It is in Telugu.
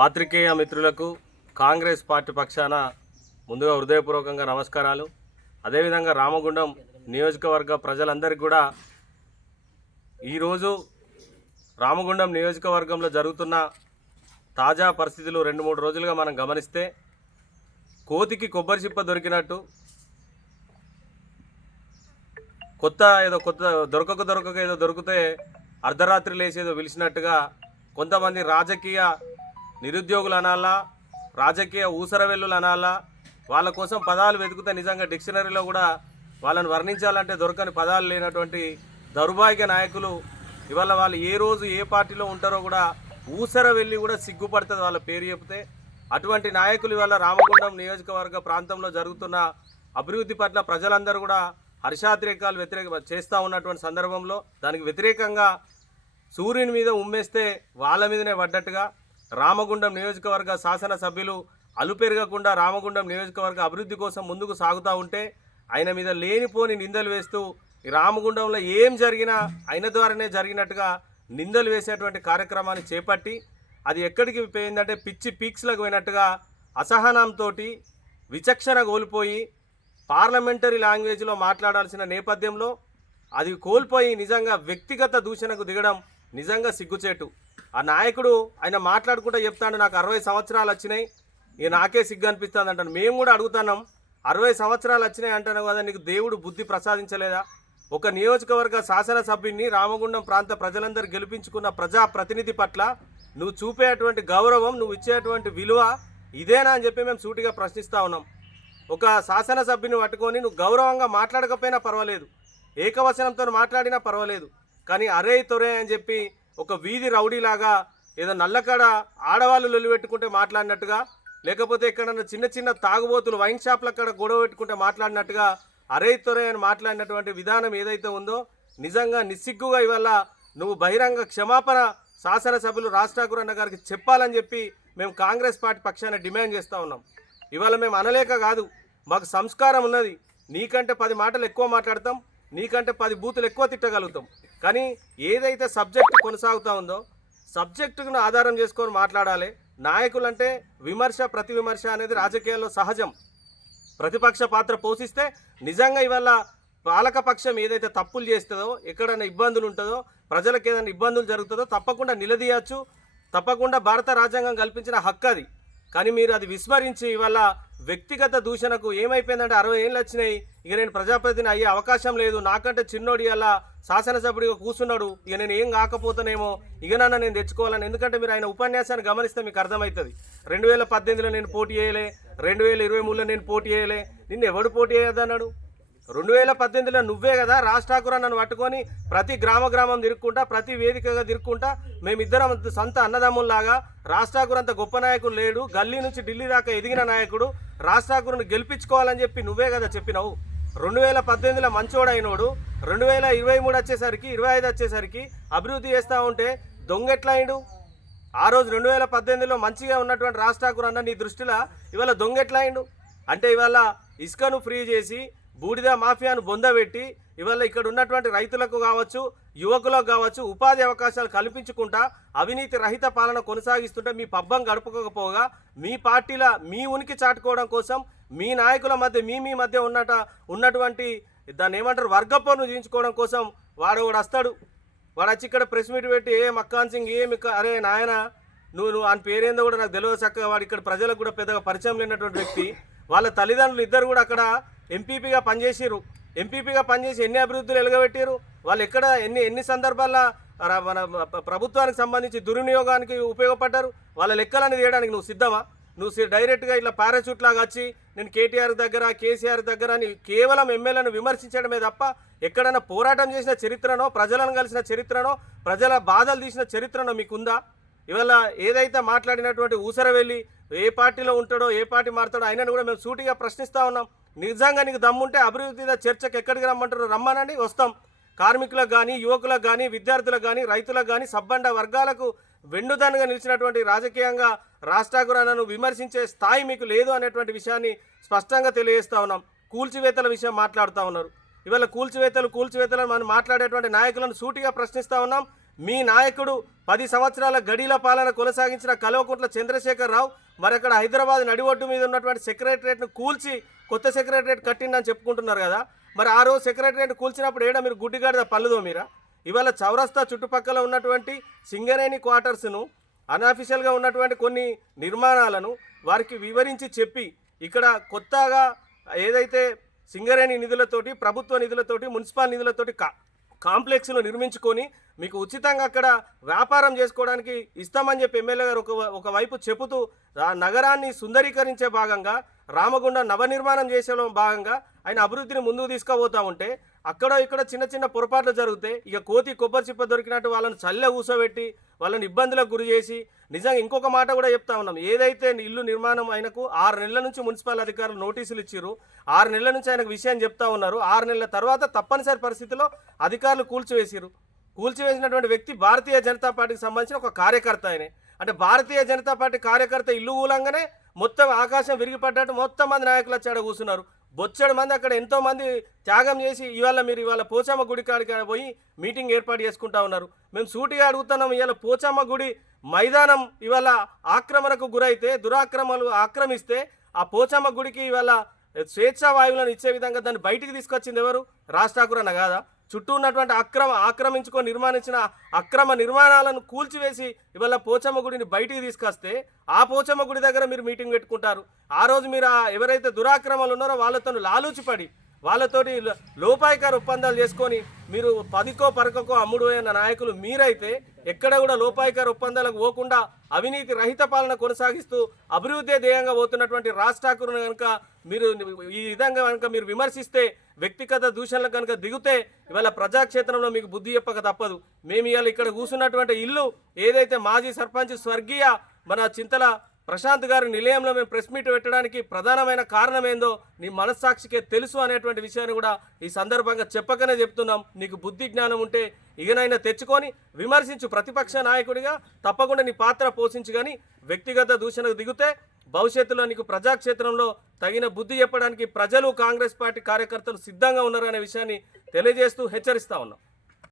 పాత్రికేయ మిత్రులకు కాంగ్రెస్ పార్టీ పక్షాన ముందుగా హృదయపూర్వకంగా నమస్కారాలు. అదేవిధంగా రామగుండం నియోజకవర్గ ప్రజలందరికీ కూడా ఈరోజు రామగుండం నియోజకవర్గంలో జరుగుతున్న తాజా పరిస్థితులు రెండు మూడు రోజులుగా మనం గమనిస్తే కోతికి కొబ్బరి చిప్ప దొరికినట్టు కొత్త ఏదో కొత్త దొరకక దొరకక ఏదో దొరికితే అర్ధరాత్రి లేచి ఏదో పిలిచినట్టుగా కొంతమంది రాజకీయ నిరుద్యోగులు అనాలా రాజకీయ ఊసరవెల్లులు అనాలా వాళ్ళ కోసం పదాలు వెతుకుతే నిజంగా డిక్షనరీలో కూడా వాళ్ళని వర్ణించాలంటే దొరకని పదాలు లేనటువంటి దౌర్భాగ్య నాయకులు. ఇవాళ వాళ్ళు ఏ రోజు ఏ పార్టీలో ఉంటారో కూడా ఊసర వెళ్ళి కూడా సిగ్గుపడుతుంది వాళ్ళ పేరు చెప్తే. అటువంటి నాయకులు ఇవాళ రామగుండం నియోజకవర్గ ప్రాంతంలో జరుగుతున్న అభివృద్ధి పట్ల ప్రజలందరూ కూడా హర్షాతిరేకాలు వ్యతిరేక చేస్తూ ఉన్నటువంటి సందర్భంలో దానికి వ్యతిరేకంగా సూర్యుని మీద ఉమ్మేస్తే వాళ్ళ మీదనే పడ్డట్టుగా రామగుండం నియోజకవర్గ శాసనసభ్యులు అలుపెరగకుండా రామగుండం నియోజకవర్గ అభివృద్ధి కోసం ముందుకు సాగుతూ ఉంటే ఆయన మీద లేనిపోని నిందలు వేస్తూ రామగుండంలో ఏం జరిగినా ఆయన ద్వారానే జరిగినట్టుగా నిందలు వేసేటువంటి కార్యక్రమాన్ని చేపట్టి అది ఎక్కడికి పోయిందంటే పిచ్చి పీక్స్లకు పోయినట్టుగా అసహనంతో విచక్షణ కోల్పోయి పార్లమెంటరీ లాంగ్వేజ్లో మాట్లాడాల్సిన నేపథ్యంలో అది కోల్పోయి నిజంగా వ్యక్తిగత దూషణకు దిగడం నిజంగా సిగ్గుచేటు. ఆ నాయకుడు ఆయన మాట్లాడుకుంటూ చెప్తాడు నాకు అరవై సంవత్సరాలు వచ్చినాయి. ఇక నాకే సిగ్గు అనిపిస్తుంది అంటాను మేము కూడా అడుగుతున్నాం అరవై సంవత్సరాలు వచ్చినాయి అంటాను కదా నీకు దేవుడు బుద్ధి ప్రసాదించలేదా? ఒక నియోజకవర్గ శాసనసభ్యుని రామగుండం ప్రాంత ప్రజలందరూ గెలిపించుకున్న ప్రజా ప్రతినిధి పట్ల నువ్వు చూపేటువంటి గౌరవం నువ్వు ఇచ్చేటువంటి విలువ ఇదేనా అని చెప్పి మేము సూటిగా ప్రశ్నిస్తా ఉన్నాం. ఒక శాసనసభ్యుని పట్టుకొని నువ్వు గౌరవంగా మాట్లాడకపోయినా పర్వాలేదు. ఏకవచనంతో మాట్లాడినా పర్వాలేదు. కానీ అరే తొరే అని చెప్పి ఒక వీధి రౌడీలాగా ఏదో నల్లకాడ ఆడవాళ్ళు లొల్లిపెట్టుకుంటే మాట్లాడినట్టుగా లేకపోతే ఎక్కడన్నా చిన్న చిన్న తాగుబోతులు వైన్ షాప్ల కాడ గొడవ పెట్టుకుంటే మాట్లాడినట్టుగా అరే తొరే అని మాట్లాడినటువంటి విధానం ఏదైతే ఉందో నిజంగా నిస్సిగ్గుగా ఇవాళ నువ్వు బహిరంగ క్షమాపణ శాసనసభ్యులు రాజ్ ఠాకూర్ అన్న గారికి చెప్పాలని చెప్పి మేము కాంగ్రెస్ పార్టీ పక్షాన డిమాండ్ చేస్తూ ఉన్నాం. ఇవాళ మేము అనలేక కాదు మాకు సంస్కారం ఉన్నది. నీకంటే పది మాటలు ఎక్కువ మాట్లాడతాం నీకంటే పది బూతులు ఎక్కువ తిట్టగలుగుతాం. కానీ ఏదైతే సబ్జెక్ట్ కొనసాగుతూ ఉందో సబ్జెక్టును ఆధారం చేసుకొని మాట్లాడాలి. నాయకులంటే విమర్శ ప్రతి విమర్శ అనేది రాజకీయాల్లో సహజం. ప్రతిపక్ష పాత్ర పోషిస్తే నిజంగా ఇవాళ పాలకపక్షం ఏదైతే తప్పులు చేస్తుందో ఎక్కడైనా ఇబ్బందులు ఉంటుందో ప్రజలకు ఏదైనా ఇబ్బందులు జరుగుతుందో తప్పకుండా నిలదీయచ్చు. తప్పకుండా భారత రాజ్యాంగం కల్పించిన హక్కు అది. కానీ మీరు అది విస్మరించి ఇవాళ వ్యక్తిగత దూషణకు ఏమైపోయిందంటే అరవై ఏళ్ళు వచ్చినాయి. ఇక నేను ప్రజాప్రతిని అయ్యే అవకాశం లేదు. నాకంటే చిన్నోడి అలా శాసనసభ్యుడిగా కూర్చున్నాడు. ఇక నేను ఏం కాకపోతానేమో ఇక నన్ను నేను తెచ్చుకోవాలని. ఎందుకంటే మీరు ఆయన ఉపన్యాసాన్ని గమనిస్తే మీకు అర్థమవుతుంది. రెండు వేల పద్దెనిమిదిలో నేను పోటీ చేయలే. రెండు వేల ఇరవై మూడులో నేను పోటీ చేయలే. నిన్ను ఎవడు పోటీ చేయదన్నాడు రెండు వేల పద్దెనిమిదిలో నువ్వే కదా రాజ్ ఠాకూర్ నన్ను పట్టుకొని ప్రతి గ్రామ గ్రామం తిరుక్కుంటా ప్రతి వేదికగా తిరుక్కుంటా మేమిద్దరం సొంత అన్నదమ్ముల్లాగా రాజ్ ఠాకూర్ అంత గొప్ప నాయకుడు లేడు. గల్లీ నుంచి ఢిల్లీ దాకా ఎదిగిన నాయకుడు. రాజ్ ఠాకూర్ను గెలిపించుకోవాలని చెప్పి నువ్వే కదా చెప్పినావు. రెండు వేల పద్దెనిమిదిలో మంచోడైనోడు రెండు వేల ఇరవై మూడు వచ్చేసరికి ఇరవై ఐదు వచ్చేసరికి అభివృద్ధి చేస్తూ ఉంటే దొంగెట్లయిండు. ఆ రోజు రెండు వేల పద్దెనిమిదిలో మంచిగా ఉన్నటువంటి రాజ్ ఠాకూర్ అన్న నీ దృష్టిలో ఇవాళ దొంగెట్లయిండు. అంటే ఇవాళ ఇసుకను ఫ్రీ చేసి బూడిద మాఫియాను బొందబెట్టి ఇవాళ ఇక్కడ ఉన్నటువంటి రైతులకు కావచ్చు యువకులకు కావచ్చు ఉపాధి అవకాశాలు కల్పించుకుంటా అవినీతి రహిత పాలన కొనసాగిస్తుంటే మీ పబ్బం గడపకపోగా మీ పార్టీల మీ ఉనికి చాటుకోవడం కోసం మీ నాయకుల మధ్య మీ మీ మధ్య ఉన్నట ఉన్నటువంటి దాన్ని ఏమంటారు వర్గపోను చూపించుకోవడం కోసం వాడు వాడు వస్తాడు. వాడు వచ్చి ఇక్కడ ప్రెస్ మీట్ పెట్టి ఏ మక్కాన్ సింగ్ ఏమి అరే నాయన నువ్వు నువ్వు ఆయన పేరేందో కూడా నాకు తెలియదు చక్కగా వాడు ఇక్కడ ప్రజలకు కూడా పెద్దగా పరిచయం లేనటువంటి వ్యక్తి. వాళ్ళ తల్లిదండ్రులు ఇద్దరు కూడా అక్కడ ఎంపీపీగా పనిచేసిరు ఎంపీపీగా పనిచేసి ఎన్ని అభివృద్ధులు ఎలగబెట్టారు వాళ్ళు ఎక్కడ ఎన్ని ఎన్ని సందర్భాల్లో మన ప్రభుత్వానికి సంబంధించి దుర్వినియోగానికి ఉపయోగపడ్డారు? వాళ్ళ లెక్కలని తీయడానికి నువ్వు సిద్ధమా? నువ్వు డైరెక్ట్గా ఇట్లా పారాచూట్ లాగా వచ్చి నేను కేటీఆర్ దగ్గర కేసీఆర్ దగ్గర అని కేవలం ఎమ్మెల్యేను విమర్శించడమే తప్ప ఎక్కడైనా పోరాటం చేసిన చరిత్రనో ప్రజలను కలిసిన చరిత్రనో ప్రజల బాధలు తీసిన చరిత్రనో మీకుందా? ఇవాళ ఏదైతే మాట్లాడినటువంటి ఊసర వెళ్ళి ఏ పార్టీలో ఉంటాడో ఏ పార్టీ మారుతాడో ఆయనను కూడా మేము సూటిగా ప్రశ్నిస్తూ ఉన్నాం. నిజంగా నీకు దమ్ముంటే అభివృద్ధి మీద చర్చకు ఎక్కడికి రమ్మంటారు? రమ్మనండి వస్తాం. కార్మికులకు కానీ యువకులకు కానీ విద్యార్థులకు కానీ రైతులకు కానీ సబ్బండ వర్గాలకు వెన్నుదన్నుగా నిలిచినటువంటి రాజకీయంగా రాజ్ విమర్శించే స్థాయి మీకు లేదు అనేటువంటి విషయాన్ని స్పష్టంగా తెలియజేస్తా ఉన్నాం. కూల్చివేతల విషయం మాట్లాడుతూ ఉన్నారు. ఇవాళ కూల్చివేతలు కూల్చివేతలు మనం మాట్లాడేటువంటి నాయకులను సూటిగా ప్రశ్నిస్తా ఉన్నాం. మీ నాయకుడు పది సంవత్సరాల గడిల పాలన కొనసాగించిన కల్వకుంట్ల చంద్రశేఖర్ రావు మరి అక్కడ హైదరాబాద్ నడిఒడ్డు మీద ఉన్నటువంటి సెక్రటరియట్ను కూల్చి కొత్త సెక్రటరియట్ అని చెప్పుకుంటున్నారు కదా. మరి ఆ రోజు సెక్రటరేట్ కూల్చినప్పుడు ఏడా మీరు గుడ్డిగాడిద పళ్ళుదో మీరా? ఇవాళ చౌరస్తా చుట్టుపక్కల ఉన్నటువంటి సింగరేణి క్వార్టర్స్ను అన్అఫీషియల్గా ఉన్నటువంటి కొన్ని నిర్మాణాలను వారికి వివరించి చెప్పి ఇక్కడ కొత్తగా ఏదైతే సింగరేణి నిధులతోటి ప్రభుత్వ నిధులతోటి మున్సిపల్ నిధులతోటి కా కాంప్లెక్స్ను నిర్మించుకొని మీకు ఉచితంగా అక్కడ వ్యాపారం చేసుకోవడానికి ఇస్తామని చెప్పి ఎమ్మెల్యే గారు ఒక ఒకవైపు చెబుతూ ఆ నగరాన్ని సుందరీకరించే భాగంగా రామగుండ నవనిర్మాణం చేసేలో భాగంగా ఆయన అభివృద్ధిని ముందుకు తీసుకుపోతా ఉంటే అక్కడ ఇక్కడ చిన్న చిన్న పొరపాట్లు జరిగితే ఇక కోతి కొబ్బరి చిప్ప దొరికినట్టు వాళ్ళని చల్లె కూసోబెట్టి వాళ్ళని ఇబ్బందులకు గురి చేసి నిజంగా ఇంకొక మాట కూడా చెప్తా ఉన్నాం. ఏదైతే ఇల్లు నిర్మాణం ఆయనకు ఆరు నెలల నుంచి మున్సిపల్ అధికారులు నోటీసులు ఇచ్చారు ఆరు నెలల నుంచి ఆయనకు విషయం చెప్తా ఉన్నారు. ఆరు నెలల తర్వాత తప్పనిసరి పరిస్థితిలో అధికారులు కూల్చివేసిరు కూల్చివేసినటువంటి వ్యక్తి భారతీయ జనతా పార్టీకి సంబంధించిన ఒక కార్యకర్త ఆయనే. అంటే భారతీయ జనతా పార్టీ కార్యకర్త ఇల్లు కూలంగానే మొత్తం ఆకాశం విరిగిపడ్డట్టు మొత్తం మంది నాయకులు వచ్చాడ కూర్చున్నారు. బొచ్చడి మంది అక్కడ ఎంతో మంది త్యాగం చేసి ఇవాళ మీరు ఇవాళ పోచమ్మ గుడి కాడికి పోయి మీటింగ్ ఏర్పాటు చేసుకుంటా ఉన్నారు. మేము సూటిగా అడుగుతున్నాం ఇవాళ పోచమ్మ గుడి మైదానం ఇవాళ ఆక్రమణకు గురైతే దురాక్రమలు ఆక్రమిస్తే ఆ పోచమ్మ గుడికి ఇవాళ స్వేచ్ఛా వాయువులను ఇచ్చే విధంగా దాన్ని బయటికి తీసుకొచ్చింది ఎవరు? రాజ్ ఠాకూర్ అన్న కాదా? చుట్టూ ఉన్నటువంటి అక్రమ ఆక్రమించుకొని నిర్మాణించిన అక్రమ నిర్మాణాలను కూల్చివేసి ఇవాళ పోచమ్మ గుడిని బయటికి తీసుకొస్తే ఆ పోచమ్మ గుడి దగ్గర మీరు మీటింగ్ పెట్టుకుంటారు. ఆ రోజు మీరు ఎవరైతే దురాక్రమాలు ఉన్నారో వాళ్ళతో లాలూచిపడి వాళ్ళతోటి లోపాయికార ఒప్పందాలు చేసుకొని మీరు పదికో పరకకో అమ్ముడు అయిన నాయకులు మీరైతే ఎక్కడ కూడా లోపాయికార ఒప్పందాలకు పోకుండా అవినీతి రహిత పాలన కొనసాగిస్తూ అభివృద్ధి ధ్యేయంగా పోతున్నటువంటి రాజ్ ఠాకూర్ను కనుక మీరు ఈ విధంగా కనుక మీరు విమర్శిస్తే వ్యక్తిగత దూషణలకు కనుక దిగితే ఇవాళ ప్రజాక్షేత్రంలో మీకు బుద్ధి చెప్పక తప్పదు. మేము ఇవాళ ఇక్కడ కూర్చున్నటువంటి ఇల్లు ఏదైతే మాజీ సర్పంచ్ స్వర్గీయ మన చింతల ప్రశాంత్ గారి నిలయంలో మేము ప్రెస్ మీట్ పెట్టడానికి ప్రధానమైన కారణం ఏందో నీ మనస్సాక్షికే తెలుసు అనేటువంటి విషయాన్ని కూడా ఈ సందర్భంగా చెప్పకనే చెప్తున్నాం. నీకు బుద్ధి జ్ఞానం ఉంటే ఇకనైనా తెచ్చుకొని విమర్శించు ప్రతిపక్ష నాయకుడిగా తప్పకుండా నీ పాత్ర పోషించు కానీ వ్యక్తిగత దూషణకు దిగితే భవిష్యత్తులో నీకు ప్రజాక్షేత్రంలో తగిన బుద్ధి చెప్పడానికి ప్రజలు కాంగ్రెస్ పార్టీ కార్యకర్తలు సిద్ధంగా ఉన్నారనే విషయాన్ని తెలియజేస్తూ హెచ్చరిస్తా ఉన్నాం.